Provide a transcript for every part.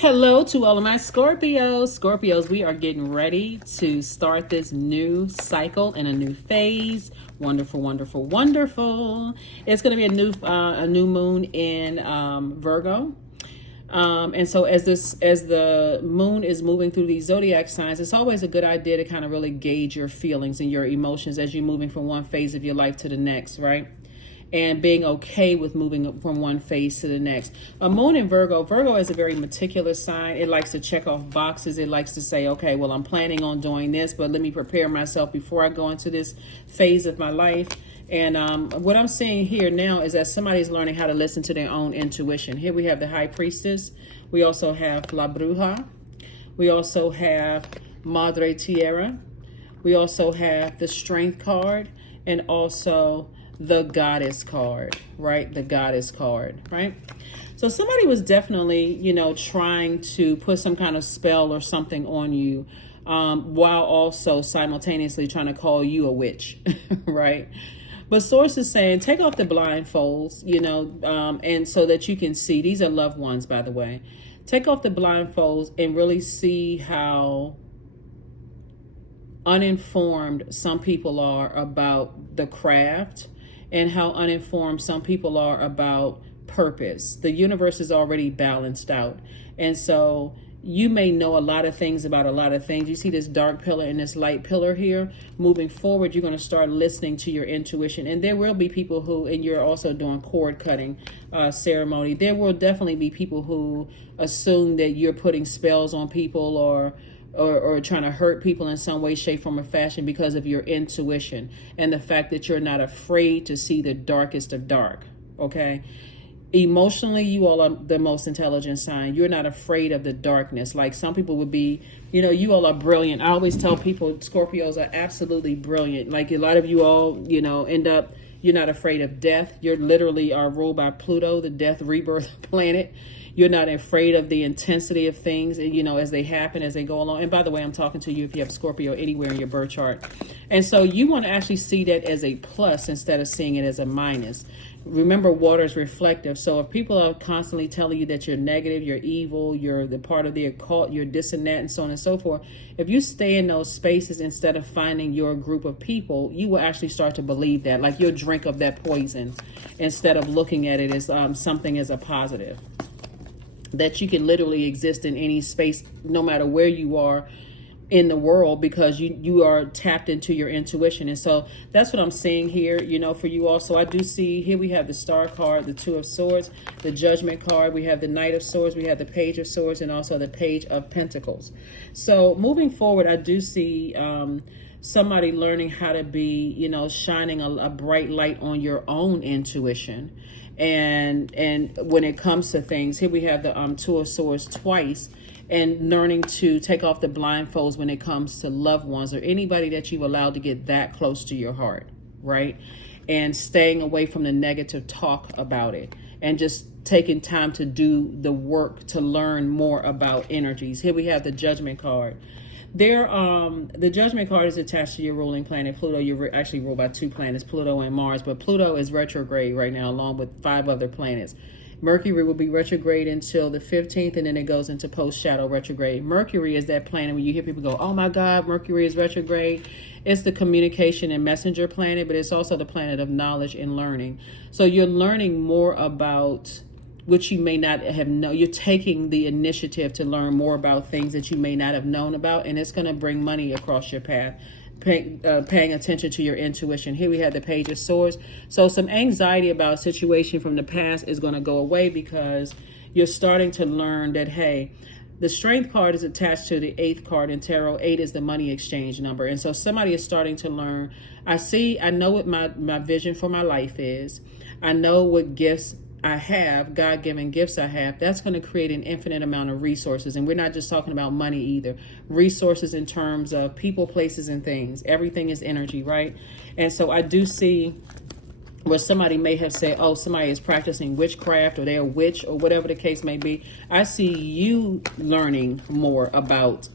Hello to all of my Scorpios. Scorpios, we are getting ready to start this new cycle and a new phase. Wonderful, wonderful, wonderful. It's going to be a new moon in Virgo. And so as the moon is moving through these zodiac signs, it's always a good idea to kind of really gauge your feelings and your emotions as you're moving from one phase of your life to the next, right? And being okay with moving from one phase to the next. A moon in Virgo. Virgo is a very meticulous sign. It likes to check off boxes. It likes to say, okay, well, I'm planning on doing this, but let me prepare myself before I go into this phase of my life. And what I'm seeing here now is that somebody's learning how to listen to their own intuition. Here we have the High Priestess. We also have La Bruja. We also have Madre Tierra. We also have the Strength card, and also the Goddess card, right? The Goddess card, right? So somebody was definitely, trying to put some kind of spell or something on you, while also simultaneously trying to call you a witch, right? But Source is saying, take off the blindfolds, and so that you can see. These are loved ones, by the way. Take off the blindfolds and really see how uninformed some people are about the craft, and how uninformed some people are about purpose. The universe is already balanced out. And so you may know a lot of things about a lot of things. You see this dark pillar and this light pillar here. Moving forward, you're going to start listening to your intuition. And there will be people who, and you're also doing cord cutting ceremony. There will definitely be people who assume that you're putting spells on people or trying to hurt people in some way, shape, form, or fashion because of your intuition and the fact that you're not afraid to see the darkest of dark, okay? Emotionally, you all are the most intelligent sign. You're not afraid of the darkness. Like some people would be, you all are brilliant. I always tell people Scorpios are absolutely brilliant. Like a lot of you all, end up, you're not afraid of death. You're literally are ruled by Pluto, the death rebirth planet. You're not afraid of the intensity of things, and as they happen, as they go along. And by the way, I'm talking to you if you have Scorpio anywhere in your birth chart. And so you want to actually see that as a plus instead of seeing it as a minus. Remember, water is reflective. So if people are constantly telling you that you're negative, you're evil, you're the part of the occult, you're this and that, and so on and so forth, if you stay in those spaces instead of finding your group of people, you will actually start to believe that. Like you'll drink of that poison instead of looking at it as something as a positive. That you can literally exist in any space, no matter where you are in the world, because you are tapped into your intuition. And so that's what I'm seeing here, for you also. I do see here we have the Star card, the Two of Swords, the Judgment card, we have the Knight of Swords, we have the Page of Swords, and also the Page of Pentacles. So moving forward, I do see somebody learning how to be, shining a bright light on your own intuition. And when it comes to things, here we have the Two of Swords twice, and learning to take off the blindfolds when it comes to loved ones or anybody that you've allowed to get that close to your heart, right? And staying away from the negative talk about it, and just taking time to do the work to learn more about energies. Here we have the Judgment card. The Judgment card is attached to your ruling planet, Pluto. You're actually ruled by two planets, Pluto and Mars, but Pluto is retrograde right now, along with 5 other planets. Mercury will be retrograde until the 15th, and then it goes into post-shadow retrograde. Mercury is that planet when you hear people go, oh my God, Mercury is retrograde. It's the communication and messenger planet, but it's also the planet of knowledge and learning. So you're learning more about which you may not have known. You're taking the initiative to learn more about things that you may not have known about, and it's going to bring money across your path. Paying attention to your intuition. Here we have the Page of Swords. So some anxiety about a situation from the past is going to go away because you're starting to learn that, hey, the Strength card is attached to the 8th card in tarot. 8 is the money exchange number. And so somebody is starting to learn. I know what my vision for my life is. I know what gifts I have, God-given gifts I have. That's going to create an infinite amount of resources. And we're not just talking about money either. Resources in terms of people, places, and things. Everything is energy, right? And so I do see where somebody may have said, oh, somebody is practicing witchcraft, or they're a witch, or whatever the case may be. I see you learning more about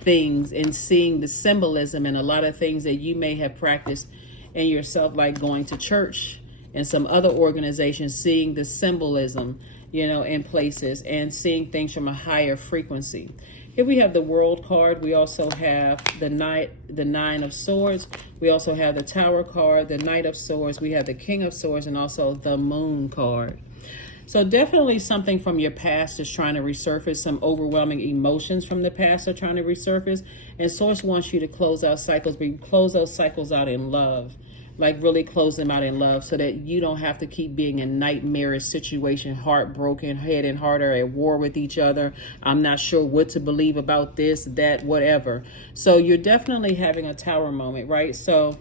things, and seeing the symbolism and a lot of things that you may have practiced in yourself, like going to church and some other organizations, seeing the symbolism in places, and seeing things from a higher frequency. Here we have the World card. We also have the Nine of Swords. We also have the Tower card, the Knight of Swords. We have the King of Swords, and also the Moon card. So definitely something from your past is trying to resurface. Some overwhelming emotions from the past are trying to resurface. And Source wants you to close out cycles, but you close those cycles out in love. Like really close them out in love, so that you don't have to keep being in nightmarish situation, heartbroken, head and heart are at war with each other. I'm not sure what to believe about this, that, whatever. So you're definitely having a Tower moment, right? So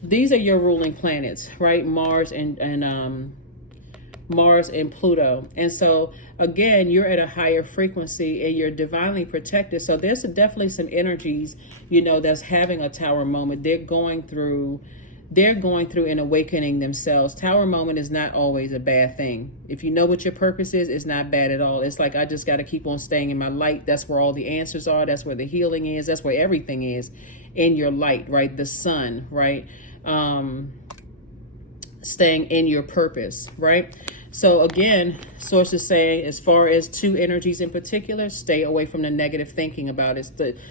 these are your ruling planets, right? Mars and Pluto. And so again, you're at a higher frequency and you're divinely protected. So there's definitely some energies, that's having a Tower moment. They're going through an awakening themselves. Tower moment is not always a bad thing. If you know what your purpose is, it's not bad at all. It's like, I just got to keep on staying in my light. That's where all the answers are. That's where the healing is. That's where everything is, in your light, right? The sun, right? Staying in your purpose, right? So again, Source is saying, as far as two energies in particular, stay away from the negative thinking about it.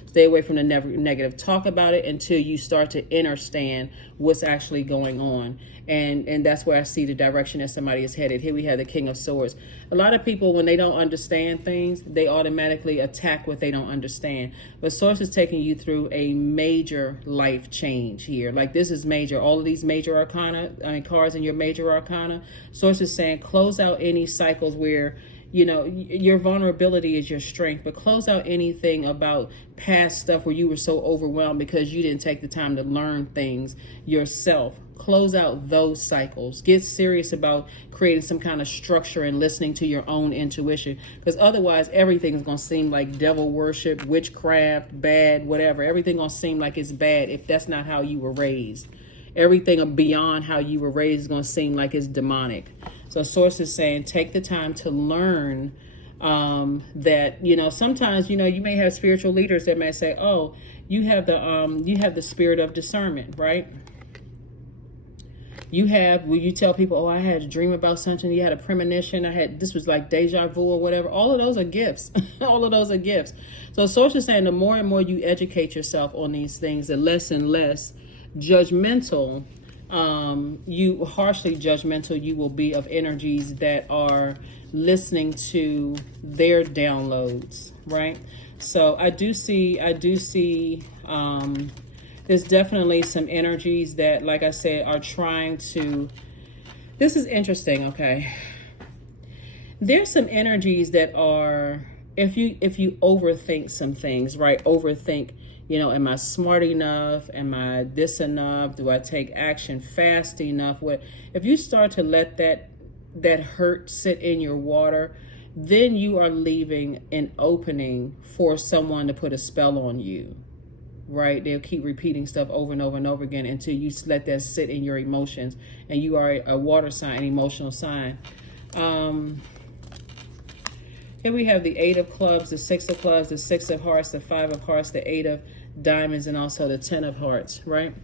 Stay away from the negative talk about it until you start to understand what's actually going on. And that's where I see the direction that somebody is headed. Here we have the King of Swords. A lot of people, when they don't understand things, they automatically attack what they don't understand. But Source is taking you through a major life change here. Like, this is major. All of these major arcana, cards in your major arcana, Source is saying, close out any cycles where your vulnerability is your strength, but close out anything about past stuff where you were so overwhelmed because you didn't take the time to learn things yourself. Close out those cycles. Get serious about creating some kind of structure and listening to your own intuition, because otherwise everything is going to seem like devil worship, witchcraft, bad, whatever. Everything going to seem like it's bad if that's not how you were raised. Everything beyond how you were raised is going to seem like it's demonic. So Source is saying, take the time to learn that, sometimes, you may have spiritual leaders that may say, oh, you have the spirit of discernment, right? Will you tell people, oh, I had a dream about something, you had a premonition, this was like deja vu or whatever. All of those are gifts. All of those are gifts. So Source is saying, the more and more you educate yourself on these things, the less and less judgmental, harshly judgmental you will be of energies that are listening to their downloads, right? So I do see there's definitely some energies that, like I said, are trying to, this is interesting, okay? There's some energies that are, if you overthink some things, right? Overthink, am I smart enough? Am I this enough? Do I take action fast enough? If you start to let that hurt sit in your water, then you are leaving an opening for someone to put a spell on you, right? They'll keep repeating stuff over and over and over again until you let that sit in your emotions, and you are a water sign, an emotional sign. Here we have the Eight of Clubs, the Six of Clubs, the Six of Hearts, the Five of Hearts, the Eight of Diamonds, and also the Ten of Hearts, right?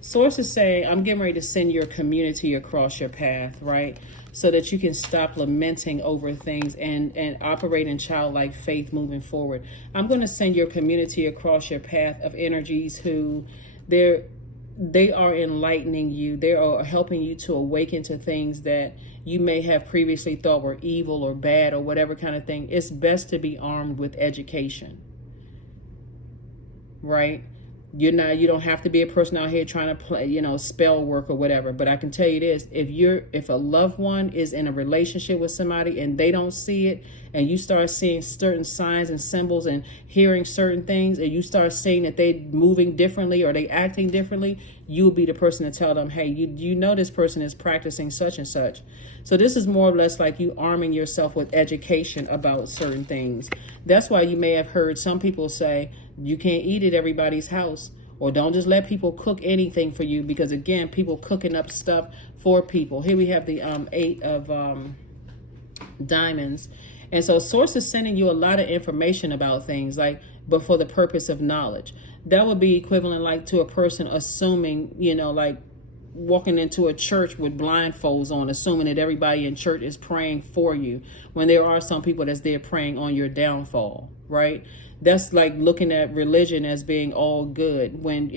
Source is saying, I'm getting ready to send your community across your path, right? So that you can stop lamenting over things and operate in childlike faith moving forward. I'm going to send your community across your path of energies who they are enlightening you. They are helping you to awaken to things that you may have previously thought were evil or bad or whatever kind of thing. It's best to be armed with education, right? You don't have to be a person out here trying to play, spell work or whatever. But I can tell you this, if a loved one is in a relationship with somebody and they don't see it, and you start seeing certain signs and symbols and hearing certain things, and you start seeing that they moving differently or they acting differently, you'll be the person to tell them, hey, you know this person is practicing such and such. So this is more or less like you arming yourself with education about certain things. That's why you may have heard some people say, you can't eat at everybody's house, or don't just let people cook anything for you, because again, people cooking up stuff for people. Here we have the Eight of Diamonds. And so Source is sending you a lot of information about things, but for the purpose of knowledge. That would be equivalent like to a person assuming, walking into a church with blindfolds on, assuming that everybody in church is praying for you, when there are some people that's there praying on your downfall, right? That's like looking at religion as being all good when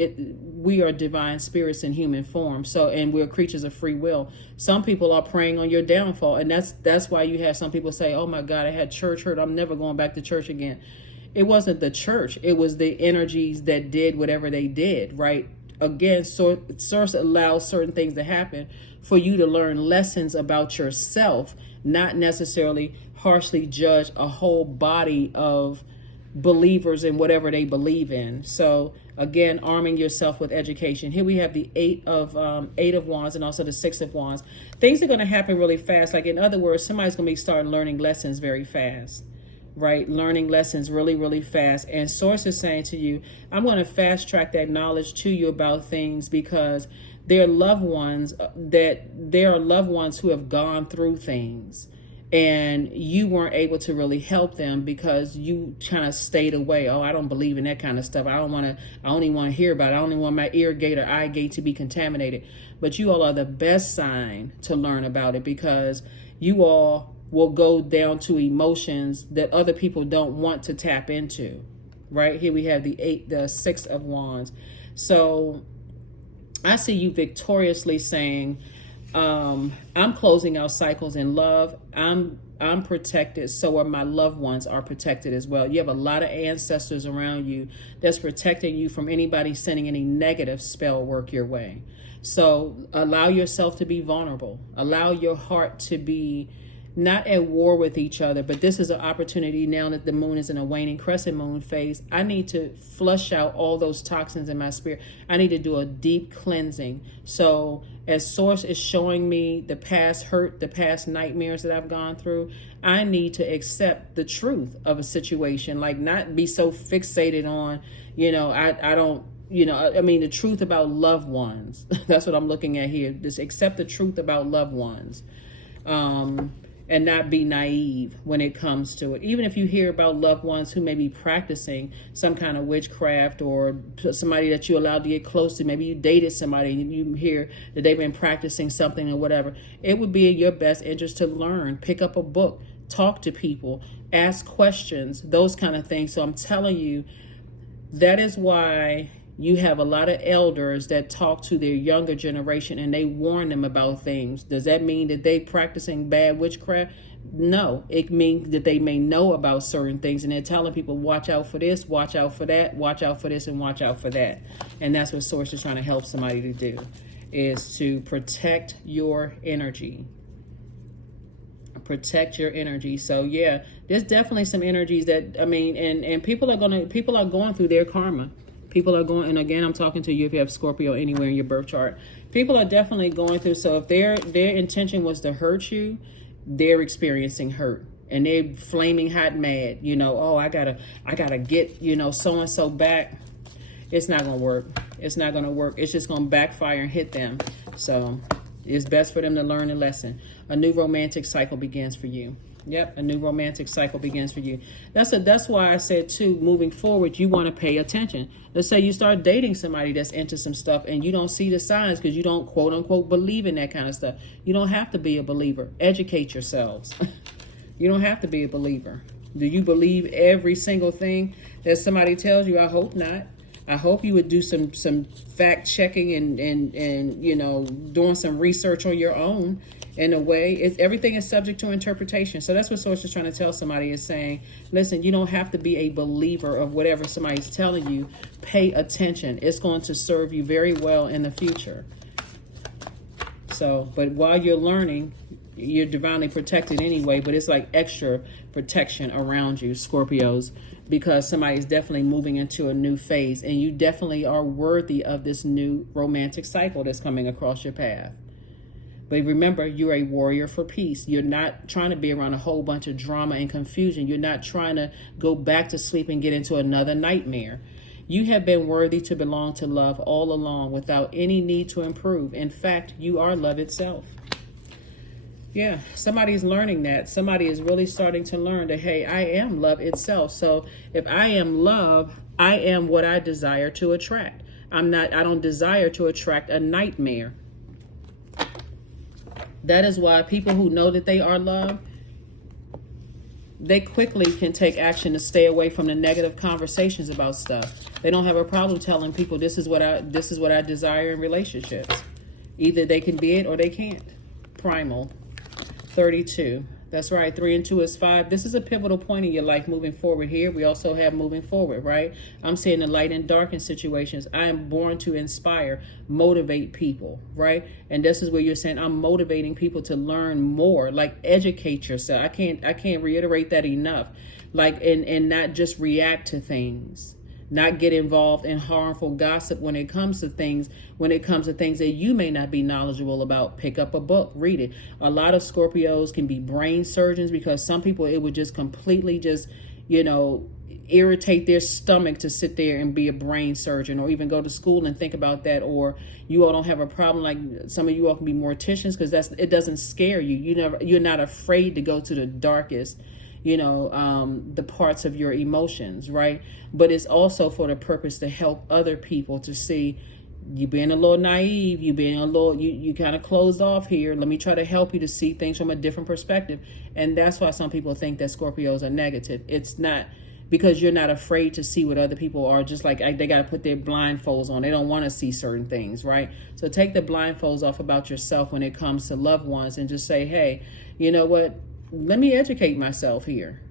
we are divine spirits in human form. So, and we're creatures of free will. Some people are preying on your downfall, and that's why you have some people say, "Oh my God, I had church hurt. I'm never going back to church again." It wasn't the church; it was the energies that did whatever they did. Right? Again, source allows certain things to happen for you to learn lessons about yourself, not necessarily harshly judge a whole body of believers in whatever they believe in. So again, arming yourself with education. Here we have the eight of wands and also the 6 of wands. Things are going to happen really fast. Like, in other words, somebody's going to be starting learning lessons very fast, right? Learning lessons really, really fast. And source is saying to you, I'm going to fast track that knowledge to you about things, because there are loved ones who have gone through things, and you weren't able to really help them because you kind of stayed away. Oh, I don't believe in that kind of stuff. I only want to hear about it. I only want my ear gate or eye gate to be contaminated. But you all are the best sign to learn about it, because you all will go down to emotions that other people don't want to tap into. Right here we have the 6 of wands. So I see you victoriously saying, I'm closing out cycles in love. I'm protected, so are my loved ones are protected as well. You have a lot of ancestors around you that's protecting you from anybody sending any negative spell work your way. So allow yourself to be vulnerable. Allow your heart to be not at war with each other, but this is an opportunity now that the moon is in a waning crescent moon phase. I need to flush out all those toxins in my spirit. I need to do a deep cleansing. So as source is showing me the past hurt, the past nightmares that I've gone through, I need to accept the truth of a situation, like not be so fixated on, the truth about loved ones. That's what I'm looking at here. Just accept the truth about loved ones. And not be naive when it comes to it. Even if you hear about loved ones who may be practicing some kind of witchcraft, or somebody that you allowed to get close to, maybe you dated somebody and you hear that they've been practicing something or whatever, it would be in your best interest to learn, pick up a book, talk to people, ask questions, those kind of things. So I'm telling you, that is why you have a lot of elders that talk to their younger generation and they warn them about things. Does that mean that they practicing bad witchcraft? No, it means that they may know about certain things, and they're telling people, watch out for this, watch out for that, watch out for this, and watch out for that. And that's what Source is trying to help somebody to do, is to protect your energy. Protect your energy. So yeah, there's definitely some energies that, and people are going through their karma. People are going, and again, I'm talking to you if you have Scorpio anywhere in your birth chart. People are definitely going through. So if their intention was to hurt you, they're experiencing hurt, and they're flaming hot mad. I gotta get so and so back. It's not gonna work. It's not gonna work. It's just gonna backfire and hit them. So it's best for them to learn a lesson. A new romantic cycle begins for you. Yep, a new romantic cycle begins for you. That's why I said, too, moving forward, you want to pay attention. Let's say you start dating somebody that's into some stuff and you don't see the signs because you don't, quote unquote, believe in that kind of stuff. You don't have to be a believer. Educate yourselves. You don't have to be a believer. Do you believe every single thing that somebody tells you? I hope not. I hope you would do some fact checking and doing some research on your own. In a way, everything is subject to interpretation. So that's what Source is trying to tell somebody, is saying, listen, you don't have to be a believer of whatever somebody's telling you. Pay attention. It's going to serve you very well in the future. So, but while you're learning, you're divinely protected anyway, but it's like extra protection around you, Scorpios, because somebody's definitely moving into a new phase, and you definitely are worthy of this new romantic cycle that's coming across your path. But remember, you're a warrior for peace. You're not trying to be around a whole bunch of drama and confusion. You're not trying to go back to sleep and get into another nightmare. You have been worthy to belong to love all along without any need to improve. In fact, you are love itself. Yeah, somebody's learning that. Somebody is really starting to learn that, hey, I am love itself. So if I am love, I am what I desire to attract. I don't desire to attract a nightmare. That is why people who know that they are loved, they quickly can take action to stay away from the negative conversations about stuff. They don't have a problem telling people this is what I desire in relationships. Either they can be it or they can't. Primal 32. That's right. 3 and 2 is 5. This is a pivotal point in your life moving forward here. We also have moving forward, right? I'm seeing the light and dark in situations. I am born to inspire, motivate people, right? And this is where you're saying I'm motivating people to learn more, like educate yourself. I can't reiterate that enough. Like, and not just react to things. Not get involved in harmful gossip when it comes to things that you may not be knowledgeable about. Pick up a book, read it. A lot of Scorpios can be brain surgeons, because some people, it would just completely just, irritate their stomach to sit there and be a brain surgeon, or even go to school and think about that. Or you all don't have a problem, like some of you all can be morticians, because it doesn't scare you. You're not afraid to go to the darkest, the parts of your emotions, right? But it's also for the purpose to help other people to see you being a little naive, you kind of closed off here. Let me try to help you to see things from a different perspective. And that's why some people think that Scorpios are negative. It's not, because you're not afraid to see what other people are. Just like they got to put their blindfolds on. They don't want to see certain things, right? So take the blindfolds off about yourself when it comes to loved ones, and just say, hey, you know what? Let me educate myself here,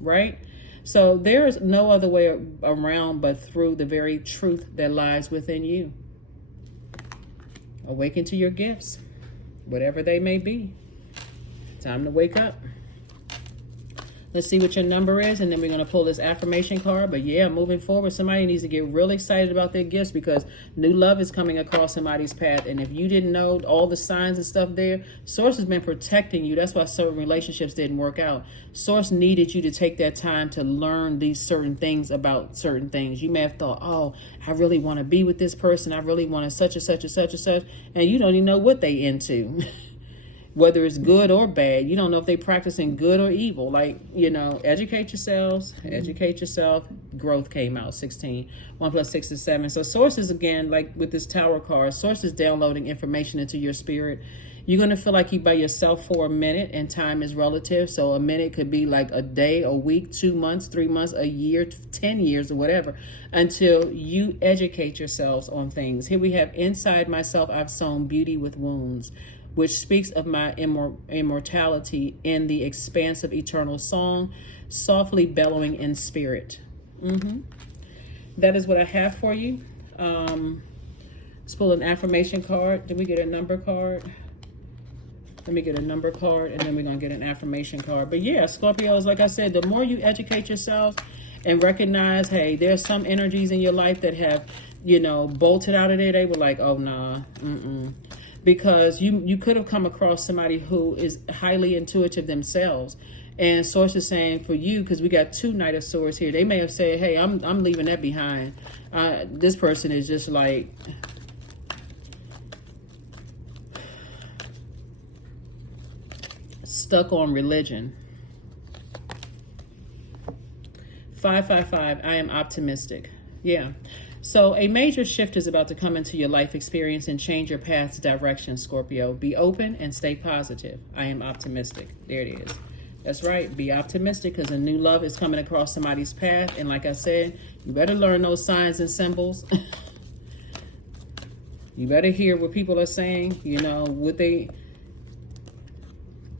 right? So there is no other way around but through the very truth that lies within you. Awaken to your gifts, whatever they may be. Time to wake up. Let's see what your number is, and then we're going to pull this affirmation card. But yeah, moving forward, somebody needs to get really excited about their gifts, because new love is coming across somebody's path. And if you didn't know all the signs and stuff there, Source has been protecting you. That's why certain relationships didn't work out. Source needed you to take that time to learn these certain things about certain things. You may have thought, oh, I really want to be with this person. I really want to such and such and such and such. And you don't even know what they into. Whether it's good or bad. You don't know if they practicing good or evil. Like, educate yourselves. Educate yourself. Growth came out, 16. 1 + 6 is 7. So sources, again, like with this Tower card, sources downloading information into your spirit. You're going to feel like you by yourself for a minute, and time is relative. So a minute could be like a day, a week, 2 months, 3 months, a year, 10 years, or whatever, until you educate yourselves on things. Here we have, inside myself, I've sown beauty with wounds, which speaks of my immortality in the expanse of eternal song, softly bellowing in spirit. That is what I have for you. Let's pull an affirmation card. Did we get a number card? Let me get a number card, and then we're going to get an affirmation card. But yeah, Scorpios, like I said, the more you educate yourself and recognize, hey, there's some energies in your life that have, bolted out of there. They were like, oh, nah, because you could have come across somebody who is highly intuitive themselves. And Source is saying for you, because we got 2 Knight of Swords here, they may have said, hey, I'm leaving that behind. This person is just like, stuck on religion. 555, I am optimistic. Yeah. So a major shift is about to come into your life experience and change your path's direction, Scorpio. Be open and stay positive. I am optimistic. There it is. That's right. Be optimistic, because a new love is coming across somebody's path. And like I said, you better learn those signs and symbols. You better hear what people are saying, what they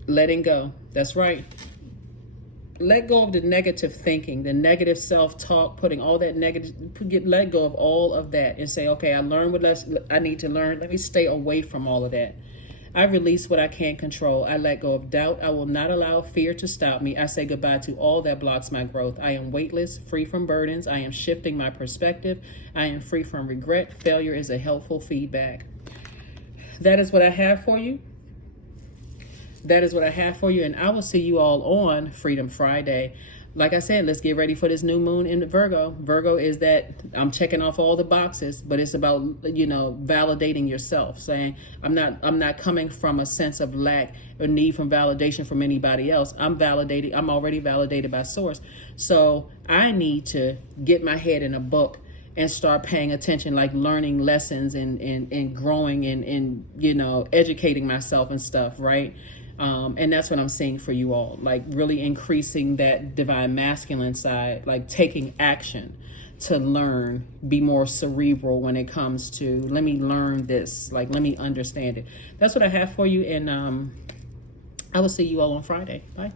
letting go. That's right. Let go of the negative thinking, the negative self-talk, putting all that negative, let go of all of that and say, okay, I learned what I need to learn. Let me stay away from all of that. I release what I can't control. I let go of doubt. I will not allow fear to stop me. I say goodbye to all that blocks my growth. I am weightless, free from burdens. I am shifting my perspective. I am free from regret. Failure is a helpful feedback. That is what I have for you. That is what I have for you, and I will see you all on Freedom Friday. Like I said, let's get ready for this new moon in Virgo. Virgo is that I'm checking off all the boxes, but it's about, validating yourself, saying I'm not coming from a sense of lack or need from validation from anybody else. I'm already validated by Source. So I need to get my head in a book and start paying attention, like learning lessons and growing and you know, educating myself and stuff, right? And that's what I'm seeing for you all, like really increasing that divine masculine side, like taking action to learn, be more cerebral when it comes to, let me learn this, like let me understand it. That's what I have for you, and I will see you all on Friday. Bye.